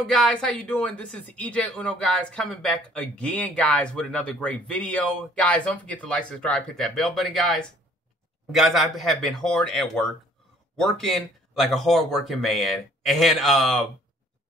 going, guys? How you doing? This is EJ Uno, guys, coming back again, guys, with another great video. Guys, don't forget to like, subscribe, hit that bell button, guys. Guys, I have been hard at work, working like a hard-working man, and I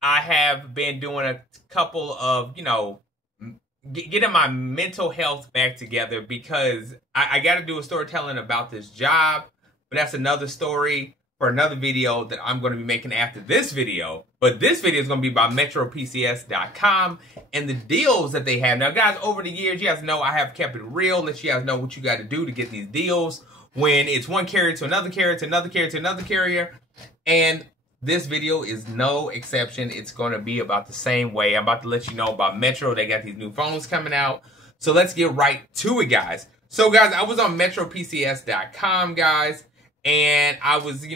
have been doing a couple of, getting my mental health back together because I got to do a storytelling about this job, but that's another story for another video that I'm going to be making after this video. But this video is going to be about MetroPCS.com and the deals that they have. Now, guys, over the years, you guys know I have kept it real. Let you guys know what you got to do to get these deals when it's one carrier to another carrier to another carrier to another carrier. And this video is no exception. It's going to be about the same way. I'm about to let you know about Metro. They got these new phones coming out. So let's get right to it, guys. So, guys, I was on MetroPCS.com, guys. And I was,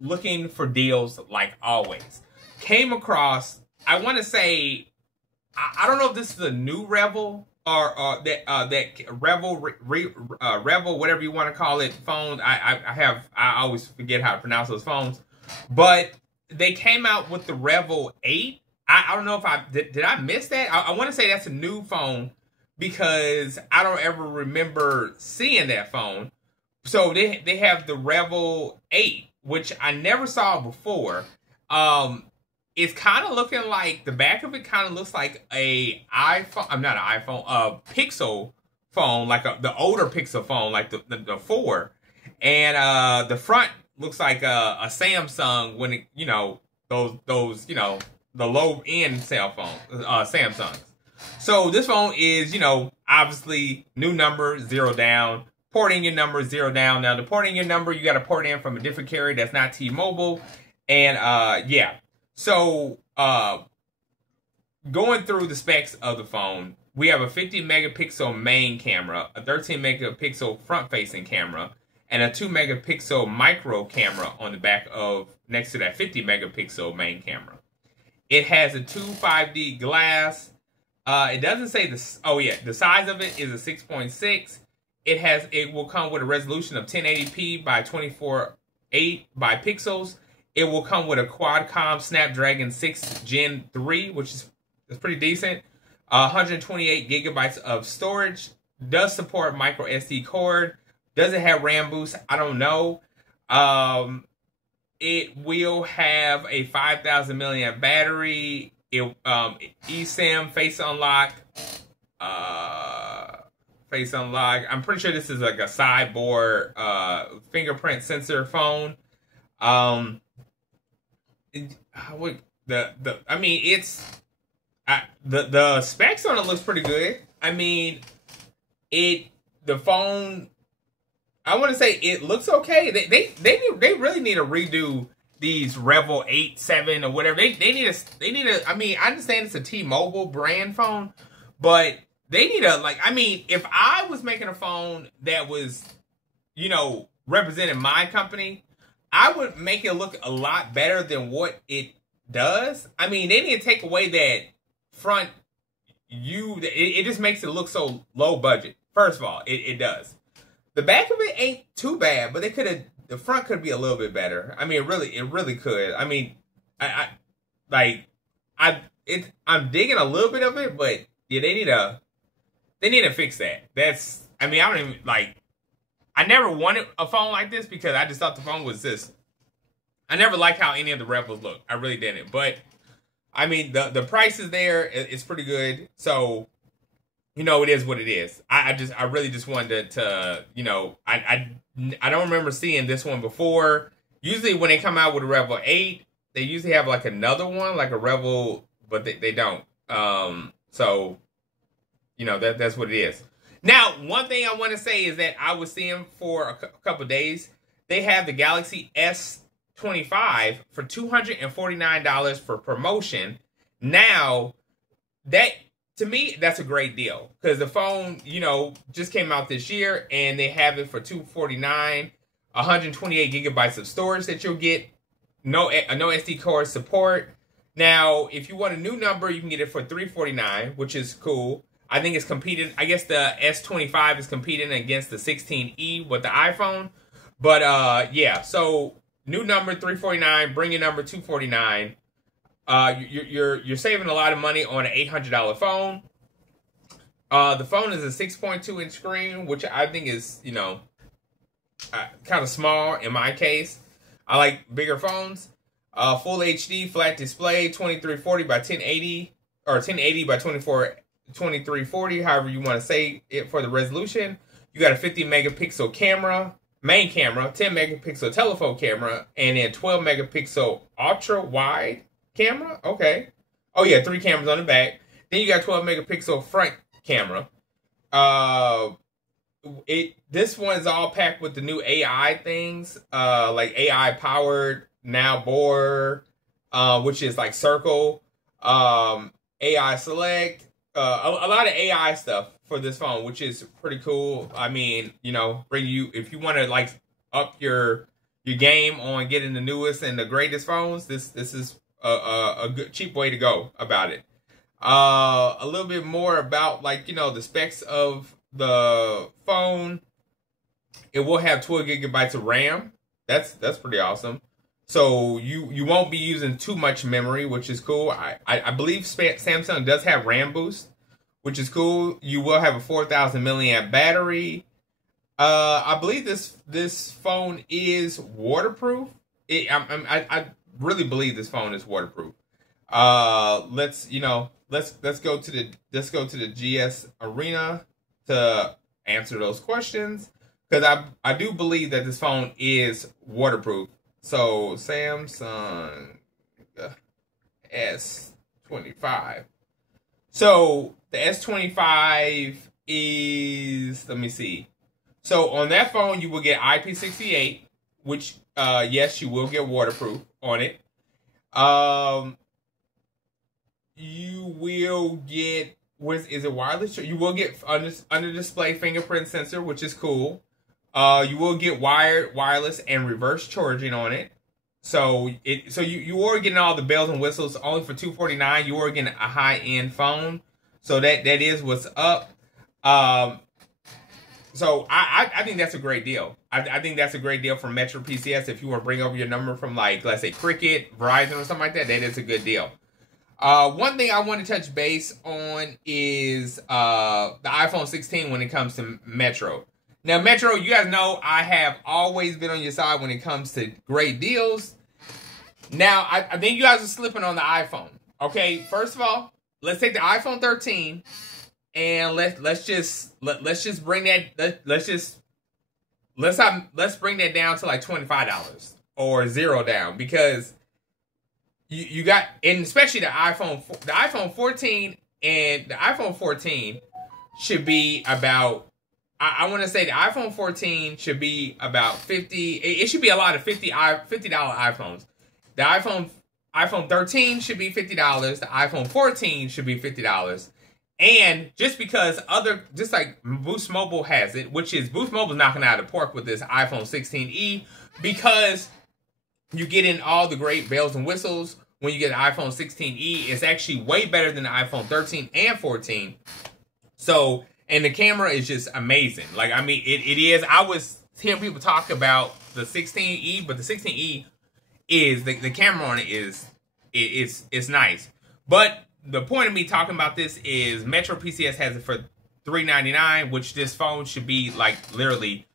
looking for deals like always. Came across, I want to say, I don't know if this is a new Revel or that Revel, Revel, whatever you want to call it, phone. I always forget how to pronounce those phones. But they came out with the Revel 8. I don't know if did I miss that? I want to say that's a new phone because I don't ever remember seeing that phone. So they have the Revel 8, which I never saw before. It's kind of looking like, the back of it kind of looks like a iPhone. I'm not an iPhone, a Pixel phone, like the older Pixel phone, like the 4. And the front looks like a Samsung when it, those the low end cell phone, Samsungs. So this phone is, obviously new number, 0 down. Port in your number, 0 down. Now, to port in your number, you got to port in from a different carrier that's not T-Mobile. And, yeah. So, going through the specs of the phone, we have a 50 megapixel main camera, a 13 megapixel front-facing camera, and a 2 megapixel micro camera on the back of, next to that 50 megapixel main camera. It has a 2.5D glass. It doesn't say this. Oh, yeah. The size of it is a 6.6. It will come with a resolution of 1080p by 24.8 by pixels. It will come with a Qualcomm Snapdragon 6 Gen 3, which is pretty decent. 128 gigabytes of storage. Does support micro SD card. Does it have RAM boost? I don't know. It will have a 5,000 milliamp battery. eSIM, Face Unlock. Face Unlock. I'm pretty sure this is like a sideboard fingerprint sensor phone. I mean, the specs on it looks pretty good. I mean, the phone, I want to say it looks okay. They really need to redo these Revel 8, 7 or whatever. They need a I mean, I understand it's a T-Mobile brand phone, but they need a, if I was making a phone that was, representing my company, I would make it look a lot better than what it does. I mean, they need to take away that front it just makes it look so low budget. First of all, it does. The back of it ain't too bad, but the front could be a little bit better. I mean, it really could. I mean, I'm digging a little bit of it, but yeah, they need to fix that. I don't even, I never wanted a phone like this because I just thought the phone was this. I never liked how any of the Revels look. I really didn't. But, I mean, the price is there. It's pretty good. So, it is what it is. I really just wanted to, I don't remember seeing this one before. Usually when they come out with a Revel 8, they usually have, another one, like a Revel, but they don't. So, that's what it is. Now, one thing I want to say is that I was seeing for a couple of days, they have the Galaxy S25 for $249 for promotion. Now, to me, that's a great deal because the phone, just came out this year and they have it for $249, 128 gigabytes of storage that you'll get, no SD card support. Now, if you want a new number, you can get it for $349, which is cool. I think it's competing. I guess the S25 is competing against the 16E with the iPhone. But yeah, so new number $349, bring your number $249. You're saving a lot of money on an $800 phone. The phone is a 6.2-inch screen, which I think is, you know, kind of small in my case. I like bigger phones. Full HD flat display, 2340 by 1080 or 1080 by 2340, however you want to say it for the resolution. You got a 50 megapixel camera, main camera, 10 megapixel telephone camera, and then 12 megapixel ultra wide camera. Okay. Oh yeah, 3 cameras on the back. Then you got 12 megapixel front camera. This one is all packed with the new AI things, like AI powered now Bohr, which is like Circle, AI Select, a lot of AI stuff for this phone, which is pretty cool. I mean, you know, if you want to like up your game on getting the newest and the greatest phones, this is a good cheap way to go about it. A little bit more about, like, you know, the specs of the phone. It will have 12 gigabytes of RAM. That's pretty awesome. So you won't be using too much memory, which is cool. I believe Samsung does have RAM boost, which is cool. You will have a 4,000 milliamp battery. I believe this phone is waterproof. I really believe this phone is waterproof. Let's go to the GS Arena to answer those questions, because I do believe that this phone is waterproof. So Samsung S25. So the S25 is, let me see. So on that phone you will get IP68, which yes, you will get waterproof on it. You will get, is it wireless? You will get under display fingerprint sensor, which is cool. You will get wired, wireless, and reverse charging on it. So you are getting all the bells and whistles. Only for $249, you are getting a high-end phone. So that is what's up. So I think that's a great deal. I think that's a great deal from Metro PCS. If you want to bring over your number from, like, let's say Cricket, Verizon, or something like that, that is a good deal. One thing I want to touch base on is the iPhone 16 when it comes to Metro. Now, Metro, you guys know I have always been on your side when it comes to great deals. Now, I think you guys are slipping on the iPhone. Okay, first of all, let's take the iPhone 13 and let's bring that down to like $25 or $0 down, because you got, and especially the iPhone 14 and the iPhone 14 should be about, I want to say the iPhone 14 should be about 50. It should be a lot of $50 iPhones. The iPhone 13 should be $50. The iPhone 14 should be $50. And just because just like Boost Mobile has it, which is Boost Mobile's knocking out of the park with this iPhone 16e, because you get in all the great bells and whistles when you get an iPhone 16e. It's actually way better than the iPhone 13 and 14. So, and the camera is just amazing. Like, I mean, it is. I was hearing people talk about the 16e, but the 16e is, the camera on it is, it's nice. But the point of me talking about this is Metro PCS has it for $399, which this phone should be like literally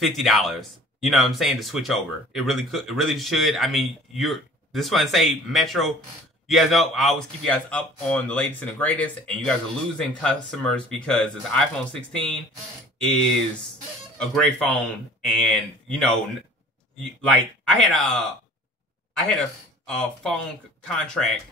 $50. You know what I'm saying, to switch over. It really could. It really should. I mean, this one say Metro. You guys know I always keep you guys up on the latest and the greatest, and you guys are losing customers because this iPhone 16 is a great phone. And you know, like I had a phone contract,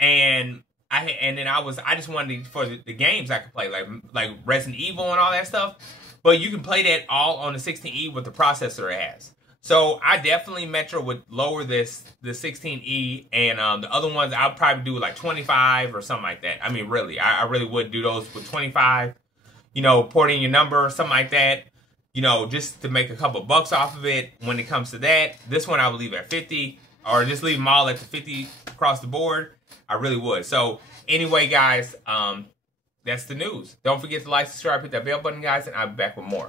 and I just wanted for the games I could play, like Resident Evil and all that stuff. But you can play that all on the 16e with the processor it has. So I definitely, Metro, would lower the 16e, and the other ones I'll probably do like 25 or something like that. I mean, really, I really would do those with 25. You know, port in your number or something like that. You know, just to make a couple bucks off of it when it comes to that. This one I would leave at 50, or just leave them all at the 50 across the board. I really would. So anyway, guys, that's the news. Don't forget to like, subscribe, hit that bell button, guys, and I'll be back with more.